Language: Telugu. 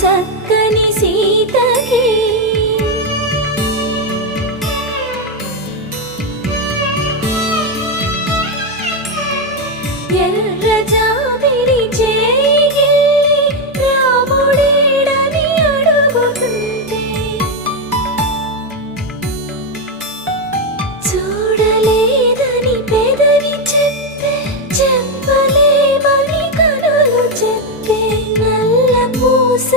చక్కని సీతకి ఎర్ర జాబిలి చేయి రాముడేడని అడుగుతుంటే చూడలేదని పెదవి చెప్పే చెప్పలేమని కనులు చెప్పే నల్ల పూస